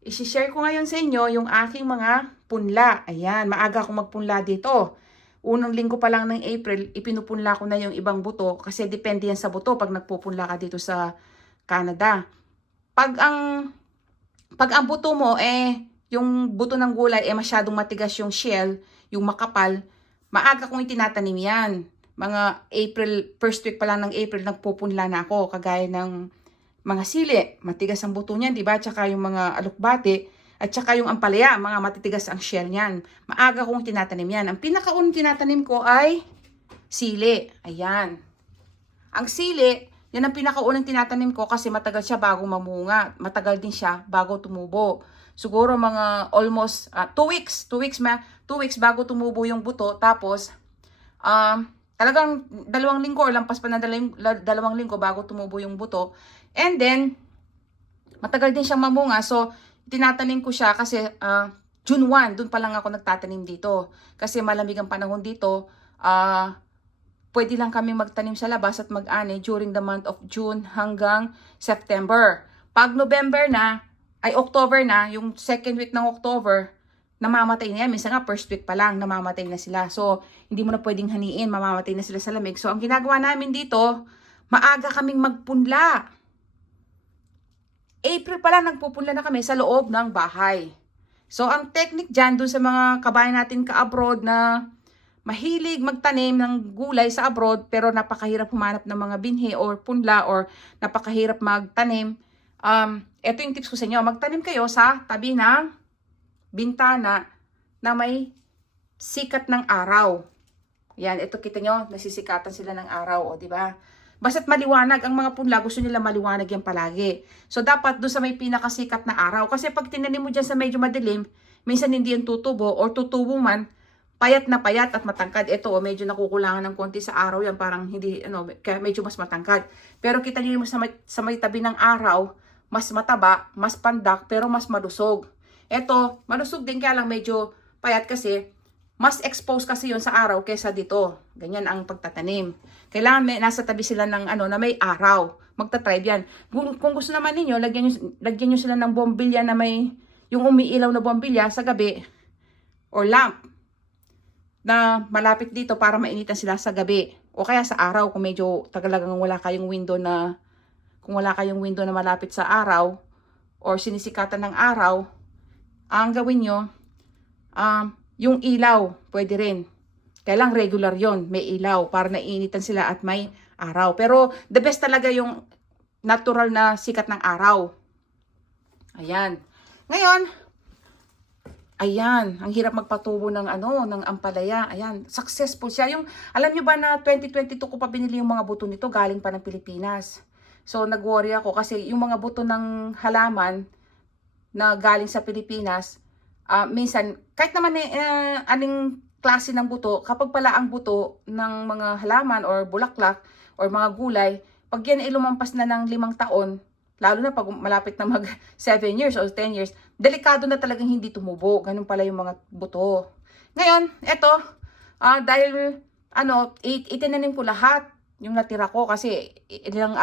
I-share ko ngayon sa inyo yung aking mga punla. Ayan, maaga akong magpunla dito. Unang linggo pa lang ng April, ipinupunla ko na yung ibang buto kasi depende yan sa buto pag nagpupunla ka dito sa Canada. Pag ang pag ang buto mo yung buto ng gulay masyadong matigas yung shell, yung makapal, maaga kong itinatanim yan. Mga April, first week pa lang ng April nagpupunla na ako kagaya ng mga sili, matigas ang buto niyan, di ba? Tsaka yung mga alukbate, at tsaka yung ampalaya, mga matitigas ang shell niyan. Maaga kong tinatanim yan. Ang pinakaunang tinatanim ko ay sili. Ayan. Ang sili, yan ang pinakaunang tinatanim ko kasi matagal siya bago mamunga. Matagal din siya bago tumubo. Siguro mga almost 2 weeks. 2 weeks bago tumubo yung buto. Tapos, talagang 2 linggo or lampas pa na 2 linggo bago tumubo yung buto. And then, matagal din siyang mamunga. So, tinatanim ko siya kasi June 1, dun pa lang ako nagtatanim dito. Kasi malamig ang panahon dito. Pwede lang kami magtanim sa labas at mag-ani during the month of June hanggang September. Pag November na, ay October na, yung second week ng October, namamatay na yan. Minsan nga, first week pa lang, namamatay na sila. So, hindi mo na pwedeng haniin, mamamatay na sila sa lamig. So, ang ginagawa namin dito, maaga kaming magpunla. April pa lang nagpupunla na kami sa loob ng bahay. So, ang technique dyan, dun sa mga kabayan natin ka-abroad na mahilig magtanim ng gulay sa abroad pero napakahirap humanap ng mga binhi or punla or napakahirap magtanim. Ito yung tips ko sa inyo. Magtanim kayo sa tabi ng bintana na may sikat ng araw. Yan, ito kita nyo, nasisikatan sila ng araw, o di ba? Basta't maliwanag, ang mga punla, gusto nila maliwanag yan palagi. So, dapat doon sa may pinakasikat na araw. Kasi pag tinanim mo dyan sa medyo madilim, minsan hindi yan tutubo or tutubo man, payat na payat at matangkad. Ito, medyo nakukulangan ng konti sa araw yan. Parang hindi, kaya medyo mas matangkad. Pero kita nyo yung sa may tabi ng araw, mas mataba, mas pandak, pero mas malusog. Ito, malusog din kaya lang medyo payat kasi mas exposed kasi yon sa araw kaysa dito. Ganyan ang pagtatanim. Kailangan nasa tabi sila ng na may araw. Magta-tribe yan. Kung gusto naman ninyo, lagyan nyo sila ng bombilya na may, yung umiilaw na bombilya sa gabi or lamp na malapit dito para mainitan sila sa gabi. O kaya sa araw kung medyo talagang wala kayong window na, kung wala kayong window na malapit sa araw or sinisikatan ng araw, ang gawin nyo, yung ilaw, pwede rin. Kailang regular yon, may ilaw para nainitan sila at may araw. Pero the best talaga yung natural na sikat ng araw. Ayan. Ngayon, ayan, ang hirap magpatubo ng ng ampalaya. Ayan, successful siya. Yung, alam nyo ba na 2022 ko pa binili yung mga buto nito galing pa ng Pilipinas. So, nag-worry ako kasi yung mga buto ng halaman na galing sa Pilipinas, minsan, kahit naman aning klase ng buto, kapag pala ang buto ng mga halaman or bulaklak or mga gulay, pag yan ay lumampas na ng 5 taon, lalo na pag malapit na mag 7 years or 10 years, delikado na talagang hindi tumubo. Ganun pala yung mga buto. Ngayon, eto, dahil itinanim ko lahat yung natira ko kasi ilang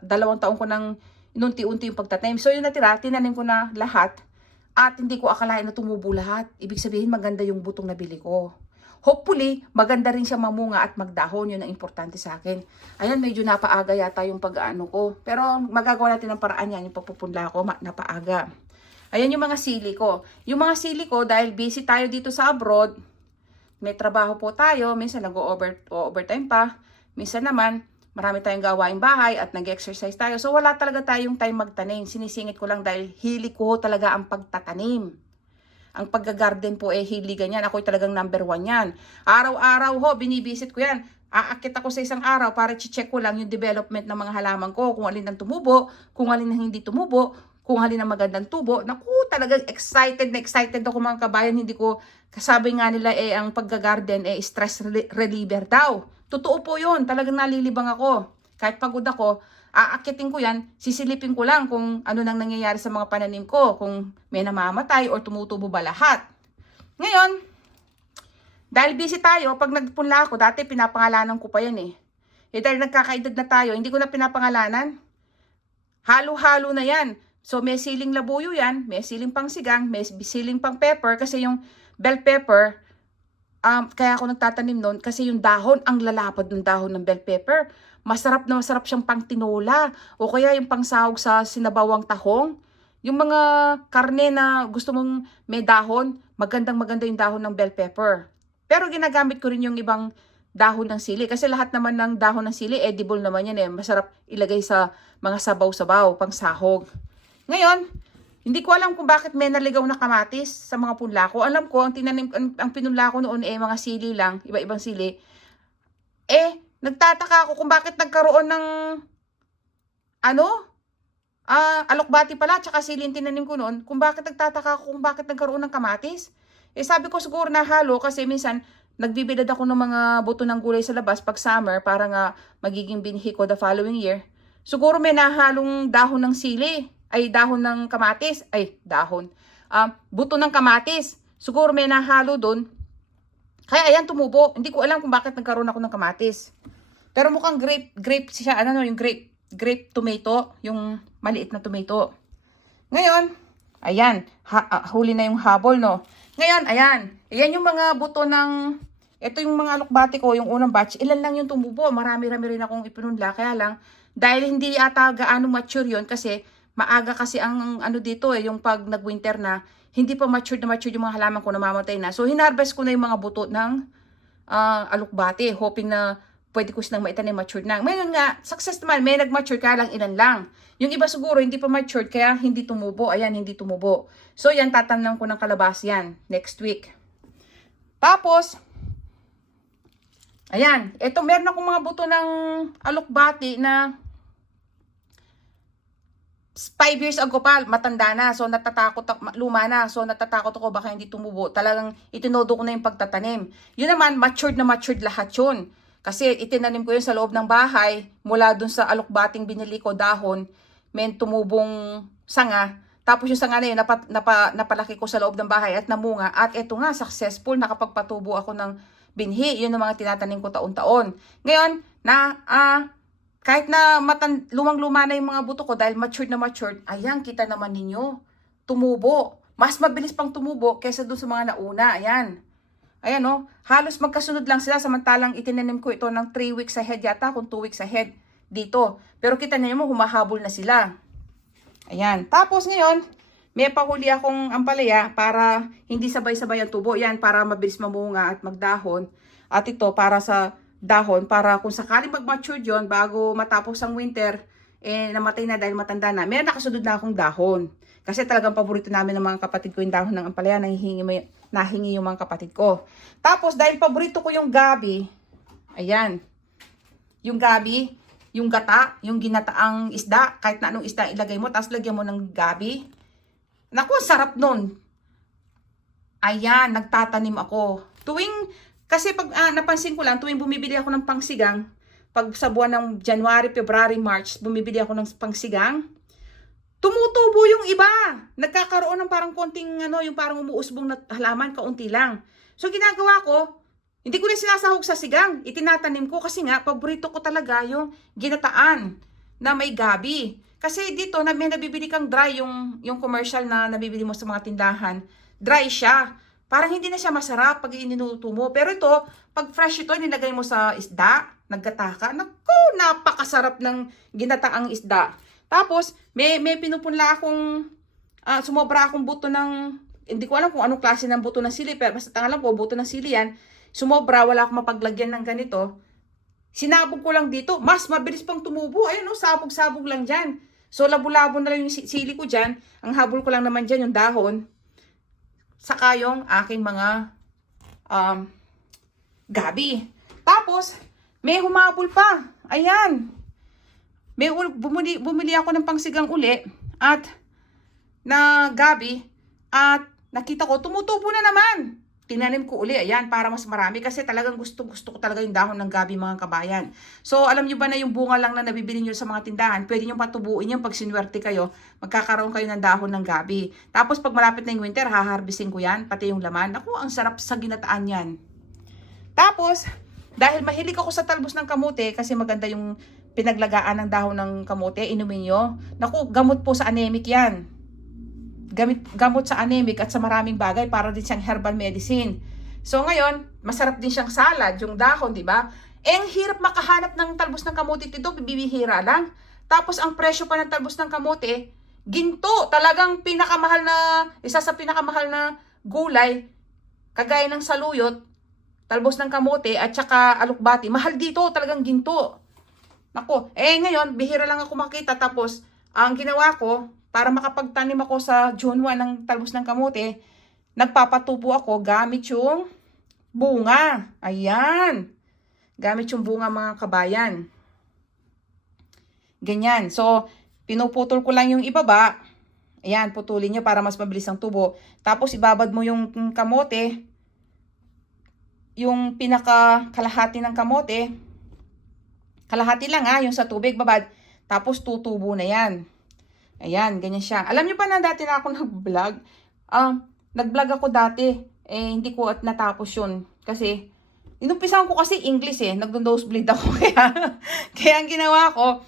2 taon ko nang inunti-unti yung pagtatanim. So yung natira, tinanim ko na lahat. At hindi ko akalain na tumubo lahat. Ibig sabihin, maganda yung butong nabili ko. Hopefully, maganda rin siya mamunga at magdahon. Yun ang importante sa akin. Ayan, medyo napaaga yata yung pag-ano ko. Pero magagawa natin ng paraan yan. Yung papupunla ko, napaaga. Ayan yung mga sili ko. Yung mga sili ko, dahil busy tayo dito sa abroad, may trabaho po tayo. Minsan nag-overtime pa. Minsan naman, marami tayong gawaing bahay at nag-exercise tayo. So, wala talaga tayong time magtanim. Sinisingit ko lang dahil hilig ko talaga ang pagtatanim. Ang pagga-garden po hiligan yan. Ako'y talagang number 1 yan. Araw-araw binibisit ko yan. Aakit ako sa isang araw para check ko lang yung development ng mga halaman ko. Kung alin ang tumubo, kung alin ang hindi tumubo, kung alin ang magandang tubo. Naku, talagang excited na excited ako mga kabayan. Hindi ko, kasabi nga nila ang pagga-garden stress reliever daw. Totoo po yun. Talagang nalilibang ako. Kahit pagod ako, aakitin ko yan, sisilipin ko lang kung ano nang nangyayari sa mga pananim ko. Kung may namamatay or tumutubo ba lahat. Ngayon, dahil busy tayo, pag nagpunla ako, dati pinapangalanan ko pa yan dahil nagkakaedad na tayo, hindi ko na pinapangalanan. Halo-halo na yan. So, may siling labuyo yan, may siling pangsigang, may siling pang pepper, kasi yung bell pepper, kaya ako nagtatanim nun, kasi yung dahon, ang lalapad ng dahon ng bell pepper. Masarap na masarap siyang pang tinola, o kaya yung pangsahog sa sinabawang tahong. Yung mga karne na gusto mong may dahon, magandang maganda yung dahon ng bell pepper. Pero ginagamit ko rin yung ibang dahon ng sili, kasi lahat naman ng dahon ng sili, edible naman yan eh. Masarap ilagay sa mga sabaw-sabaw, pangsahog. Ngayon, hindi ko alam kung bakit may naligaw na kamatis sa mga punla ko. Alam ko, ang pinunla ko noon eh mga sili lang, iba-ibang sili. Nagtataka ako kung bakit nagkaroon ng, alokbati pala, tsaka sili yung tinanim ko noon, kung bakit nagtataka ako kung bakit nagkaroon ng kamatis. Sabi ko siguro nahalo kasi minsan, nagbibidad ako ng mga buto ng gulay sa labas pag summer para nga magiging binhi ko the following year. Siguro may nahalong dahon ng sili. Dahon ng kamatis, buto ng kamatis. Siguro may nahalo doon. Kaya ayan, tumubo. Hindi ko alam kung bakit nagkaroon ako ng kamatis. Pero mukhang grape siya, yung grape tomato, yung maliit na tomato. Ngayon, ayan, huli na yung habol, no? Ngayon, ayan yung mga buto ng, ito yung mga alokbati ko, yung unang batch, ilan lang yung tumubo. Marami-rami rin akong ipinunla, kaya lang, dahil hindi ata gaano mature yun, kasi maaga kasi ang dito yung pag nag-winter na, hindi pa mature yung mga halaman ko, namamatay na. So, hinarvest ko na yung mga buto ng alukbati, hoping na pwede ko silang maitanim matured na. Ngayon nga, success naman, may nag-mature, kaya lang ilan lang. Yung iba siguro, hindi pa matured, kaya hindi tumubo. Ayan, hindi tumubo. So, yan, tatanong ko ng kalabas yan, next week. Tapos, ayan, meron akong mga buto ng alukbati na 5 years ago pa, matanda na. So, natatakot ako, luma na. So, natatakot ako baka hindi tumubo. Talagang itinodo ko na yung pagtatanim. Yun naman, matured na matured lahat yun. Kasi itinanim ko yun sa loob ng bahay. Mula dun sa alukbating binili ko dahon, may tumubong sanga. Tapos yung sanga na yun, napalaki ko sa loob ng bahay at namunga. At eto nga, successful, nakapagpatubo ako ng binhi. Yun ang mga tinatanim ko taon-taon. Ngayon, kahit na lumang-luma na yung mga buto ko dahil matured na matured, ayan, kita naman ninyo, tumubo. Mas mabilis pang tumubo kaysa dun sa mga nauna. Ayan. Ayan, oh. Halos magkasunod lang sila, samantalang itinanim ko ito ng 3 weeks ahead yata, kung 2 weeks ahead dito. Pero kita niyo mo, humahabol na sila. Ayan. Tapos ngayon, may pahuli akong ampalaya para hindi sabay-sabay ang tubo. Yan, para mabilis mamunga at magdahon. At ito, para sa dahon, para kung sakaling mag-mature yun, bago matapos ang winter, namatay na dahil matanda na, may nakasunod na akong dahon. Kasi talagang paborito namin ng mga kapatid ko yung dahon ng ampalaya, nahingi yung mga kapatid ko. Tapos, dahil paborito ko yung gabi, ayan, yung gabi, yung gata, yung ginataang isda, kahit na anong isda ilagay mo, tapos lagyan mo ng gabi. Naku, sarap nun. Ayan, nagtatanim ako. Kasi pag napansin ko lang, tuwing bumibili ako ng pangsigang, pag sa buwan ng January, February, March, bumibili ako ng pangsigang, tumutubo yung iba. Nagkakaroon ng parang konting, yung parang umuusbong na halaman, kaunti lang. So, ginagawa ko, hindi ko rin sinasahog sa sigang. Itinatanim ko kasi nga, paborito ko talaga yung ginataan na may gabi. Kasi dito, may nabibili kang dry, yung commercial na nabibili mo sa mga tindahan. Dry siya. Parang hindi na siya masarap pag ininuto mo. Pero ito, pag fresh ito, nilagay mo sa isda, naggataka. Naku, napakasarap ng ginataang isda. Tapos, may pinupunla akong, sumobra akong buto ng, hindi ko alam kung anong klase ng buto ng sili, pero basta alam ko, buto ng sili yan. Sumobra, wala akong mapaglagyan ng ganito. Sinabog ko lang dito, mas mabilis pang tumubo. Ayun, sabog-sabog lang dyan. So, labo-labo na lang yung sili ko dyan. Ang habol ko lang naman dyan, yung dahon. Saka yung aking mga gabi. Tapos, may humabol pa. Ayan. Bumili ako ng pangsigang uli at na gabi at nakita ko tumutubo na naman. Tinanim ko uli, ayan, para mas marami kasi talagang gusto ko talaga yung dahon ng gabi, mga kabayan. So, alam nyo ba na yung bunga lang na nabibili nyo sa mga tindahan, pwede nyo patubuin yung pag sinwerte kayo, magkakaroon kayo ng dahon ng gabi. Tapos, pag malapit na yung winter, haharbisin ko yan, pati yung laman. Ako, ang sarap sa ginataan yan. Tapos, dahil mahilig ako sa talbos ng kamote kasi maganda yung pinaglagaan ng dahon ng kamote, inumin nyo. Naku, gamot po sa anemic yan. Gamot sa anemic at sa maraming bagay, para din siyang herbal medicine. So ngayon, masarap din siyang salad, yung dahon, di ba? Ang hirap makahanap ng talbos ng kamote dito, bibihira lang. Tapos ang presyo pa ng talbos ng kamote, ginto, talagang isa sa pinakamahal na gulay, kagaya ng saluyot, talbos ng kamote, at saka alukbati. Mahal dito, talagang ginto. Nako, ngayon, bihira lang ako makita. Tapos, ang ginawa ko, para makapagtanim ako sa June 1 ng talbos ng kamote, nagpapatubo ako gamit yung bunga. Ayan. Gamit yung bunga, mga kabayan. Ganyan. So, pinuputol ko lang yung ibaba. Ayan, putulin nyo para mas mabilis ang tubo. Tapos, ibabad mo yung kamote. Yung kalahati ng kamote. Kalahati lang yung sa tubig, babad. Tapos, tutubo na yan. Ayan, ganyan siya. Alam nyo pa na dati na ako nag-vlog? Nag-vlog ako dati. Hindi ko at natapos yun. Kasi, inumpisahan ko kasi English Nag-nosebleed ako. Kaya ang ginawa ko,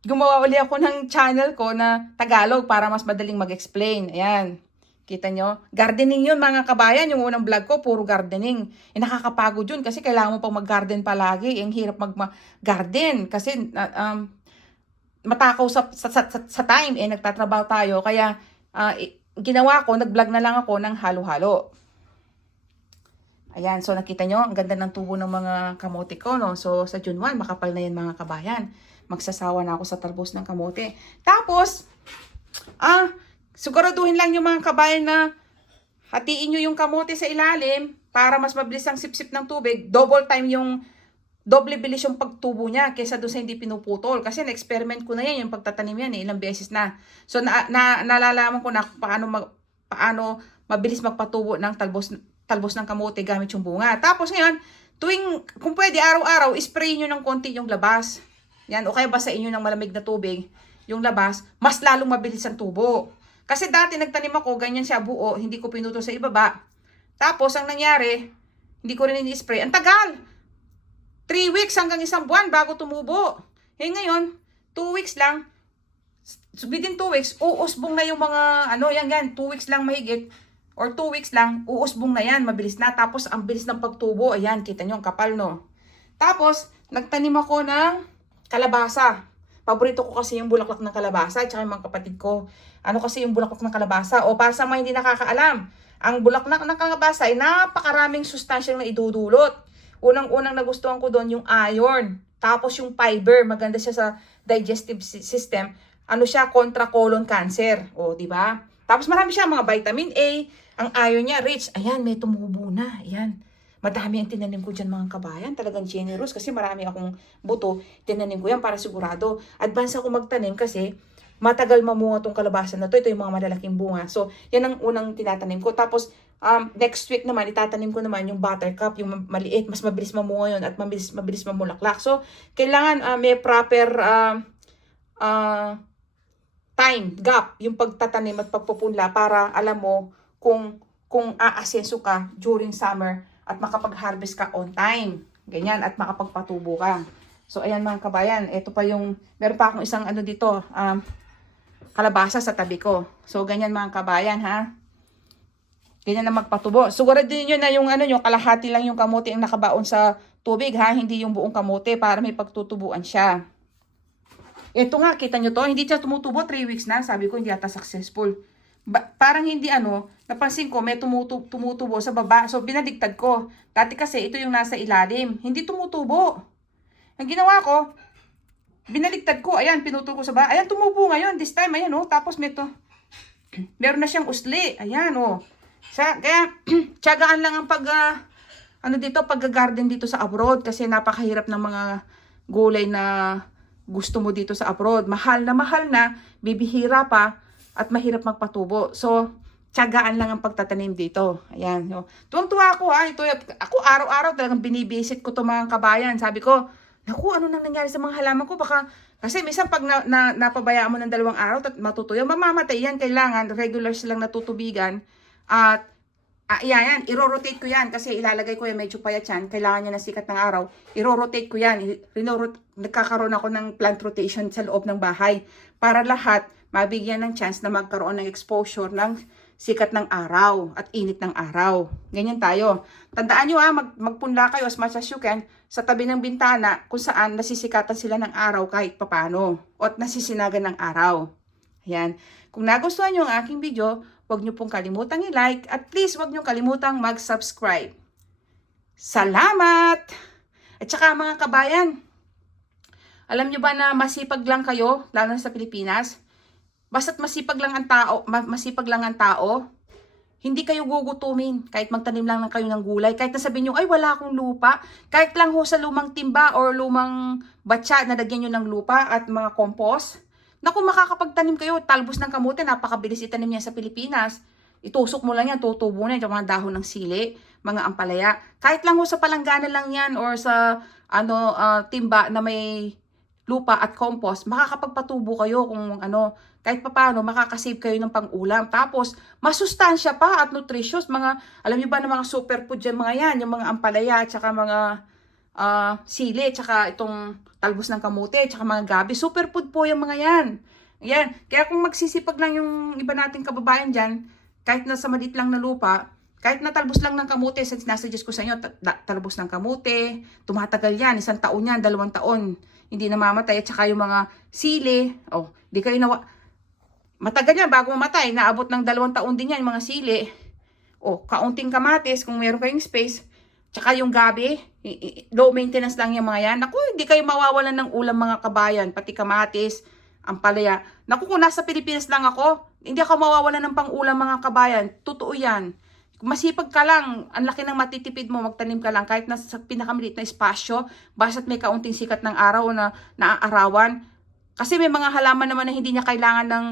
gumawa uli ako ng channel ko na Tagalog para mas madaling mag-explain. Ayan. Kita nyo? Gardening yun, mga kabayan. Yung unang vlog ko, puro gardening. Nakakapagod yun kasi kailangan mo pang mag-garden palagi. Ang hirap mag-garden kasi matakaw sa time. Nagtatrabaho tayo. Kaya, ginawa ko, nag-vlog na lang ako ng halo-halo. Ayan, so nakita nyo, ang ganda ng tubo ng mga kamote ko, no? So, sa June 1, makapal na yan, mga kabayan. Magsasawa na ako sa talbos ng kamote. Tapos, siguraduhin lang yung mga kabayan na hatiin nyo yung kamote sa ilalim para mas mabilis ang sipsip ng tubig. Doble bilis yung pagtubo niya kaysa doon sa hindi pinuputol. Kasi na-experiment ko na yan, yung pagtatanim yan, ilang beses na. So, nalalaman ko na paano mabilis magpatubo ng talbos ng kamote gamit yung bunga. Tapos ngayon, kung pwede, araw-araw, spray nyo ng konti yung labas. Yan, o kaya basain nyo ng malamig na tubig yung labas, mas lalong mabilis ang tubo. Kasi dati nagtanim ako, ganyan siya buo, hindi ko pinutol sa ibaba. Tapos, ang nangyari, hindi ko rin ini-spray. Ang tagal! 3 weeks hanggang 1 buwan bago tumubo. Ngayon, 2 weeks lang. Within 2 weeks, uusbong na yung mga, 2 weeks lang mahigit. Or 2 weeks lang, uusbong na yan, mabilis na. Tapos, ang bilis ng pagtubo. Ayan, kita nyo, ang kapal, no? Tapos, nagtanim ako ng kalabasa. Paborito ko kasi yung bulaklak ng kalabasa, at saka yung mga kapatid ko. Ano kasi yung bulaklak ng kalabasa? O para sa mga hindi nakakaalam, ang bulaklak ng kalabasa ay napakaraming sustansyang na idudulot. Unang-unang nagustuhan ko doon yung iron. Tapos yung fiber, maganda siya sa digestive system. Ano siya, contra colon cancer. O, di ba? Tapos marami siya mga vitamin A. Ang iron niya, rich. Ayan, may tumubo na. Ayan. Madami ang tinanim ko dyan, mga kabayan. Talagang generous kasi marami akong buto. Tinanim ko yan para sigurado. Advance ako magtanim kasi matagal mamunga tong kalabasa na to. Ito yung mga malalaking bunga. So, yan ang unang tinatanim ko. Tapos, next week naman, itatanim ko naman yung buttercup, yung maliit. Mas mabilis mamunga yun at mabilis mamulaklak. So, kailangan may proper time gap yung pagtatanim at pagpupunla para alam mo kung aasenso ka during summer at makapag-harvest ka on time. Ganyan, at makapagpatubo ka. So, ayan, mga kabayan. Ito pa meron pa akong isang dito, kalabasa sa tabi ko. So, ganyan, mga kabayan, ha? Ganyan na magpatubo. Siguraduhin nyo na yung kalahati lang yung kamote ang nakabaon sa tubig, ha? Hindi yung buong kamote para may pagtutubuan siya. Ito nga, kita nyo to, hindi siya tumutubo, 3 weeks na. Sabi ko, hindi ata successful. Parang hindi napansin ko, may tumutubo sa baba. So, binaligtad ko. Dati kasi, ito yung nasa ilalim. Hindi tumutubo. Ang ginawa ko, binaligtad ko. Ayan, pinutol ko sa baba. Ayan, tumubo ngayon. This time, ayan, tapos meron na siyang usli. Ayan, Kaya, tiyagaan lang ang pag-garden dito sa abroad. Kasi napakahirap ng mga gulay na gusto mo dito sa abroad. Mahal na, bibihira pa, at mahirap magpatubo. So, tiyagaan lang ang pagtatanim dito. Ayan. Tuwang-tuwa ako, ako araw-araw talagang binibisit ko to, mga kabayan. Sabi ko, naku, ano nang nangyari sa mga halaman ko? Kasi minsan pag napabayaan mo ng 2 araw at matutuyo, mamamatay yan. Kailangan regular silang natutubigan at Yan. Iro-rotate ko yan kasi ilalagay ko yan. Medyo payat yan. Kailangan niya ng sikat ng araw. Iro-rotate ko yan. Nagkakaroon ako ng plant rotation sa loob ng bahay. Para lahat mabigyan ng chance na magkaroon ng exposure ng sikat ng araw at init ng araw. Ganyan tayo. Tandaan nyo magpunla kayo as much as you can sa tabi ng bintana kung saan nasisikatan sila ng araw kahit papano o at nasisinagan ng araw. Ayan. Kung nagustuhan nyo ang aking video, huwag nyo pong kalimutang i-like at please huwag nyo kalimutang mag-subscribe. Salamat! At saka mga kabayan, alam nyo ba na masipag lang kayo, lalo na sa Pilipinas? Basta't masipag lang ang tao, hindi kayo gugutumin kahit magtanim lang kayo ng gulay. Kahit nasabihin nyo, ay wala akong lupa. Kahit lang ho sa lumang timba or lumang batya na lagyan nyo ng lupa at mga compost. Naku, makakapagtanim kayo. Talbos ng kamote, napakabilis itanim yan sa Pilipinas. Itusok mo lang yan, tutubo na yung mga dahon ng sili, mga ampalaya. Kahit lang ho sa palanggana lang yan or sa timba na may lupa at compost, makakapagpatubo kayo kung kahit papaano, makakasave kayo ng pang-ulam. Tapos, masustansya pa at nutritious. Alam niyo ba na mga superfood dyan mga yan, yung mga ampalaya, tsaka mga sili, tsaka itong talbos ng kamote, tsaka mga gabi. Superfood po yung mga yan. Ayan. Kaya kung magsisipag lang yung iba nating kababayan dyan, kahit nasa maliit lang na lupa, kahit na talbos lang ng kamote, sinasuggest ko sa inyo, talbos ng kamote, tumatagal yan, 1 taon yan, 2 taon, hindi namamatay. At saka yung mga sili, di kayo matagal yan bago mamatay, naabot ng 2 taon din yan, yung mga sili. Kaunting kamatis, kung meron kayong space, tsaka yung gabi, low maintenance lang yung mga yan. Naku, hindi kayo mawawalan ng ulam mga kabayan, pati kamatis, ampalaya. Naku, kung nasa Pilipinas lang ako, hindi ako mawawalan ng pang-ulam mga kabayan. Totoo yan. Masipag ka lang, ang laki ng matitipid mo, magtanim ka lang, kahit nasa pinakamaliit na espasyo, basta't may kaunting sikat ng araw na naaarawan. Kasi may mga halaman naman na hindi niya kailangan ng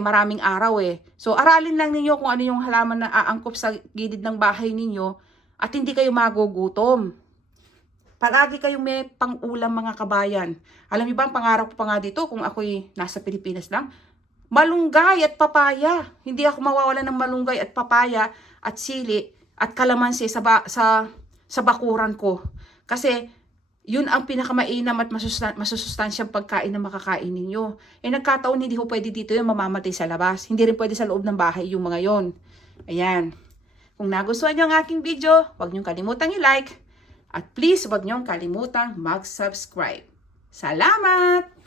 maraming araw . So, aralin lang ninyo kung ano yung halaman na aangkop sa gilid ng bahay ninyo at hindi kayo magugutom. Palagi kayong may pang-ulam mga kabayan. Alam niyo ba, ang pangarap ko pa nga dito kung ako'y nasa Pilipinas lang, malunggay at papaya. Hindi ako mawawalan ng malunggay at papaya at sili at kalamansi sa bakuran ko. Kasi yun ang pinakamainam at masusustansyang pagkain na makakain ninyo. Nagkataon hindi ho pwede dito yung mamamatay sa labas. Hindi rin pwede sa loob ng bahay yung mga yon. Ayan. Kung nagustuhan nyo ang aking video, huwag nyo kalimutang i-like. At please, huwag nyo kalimutang mag-subscribe. Salamat!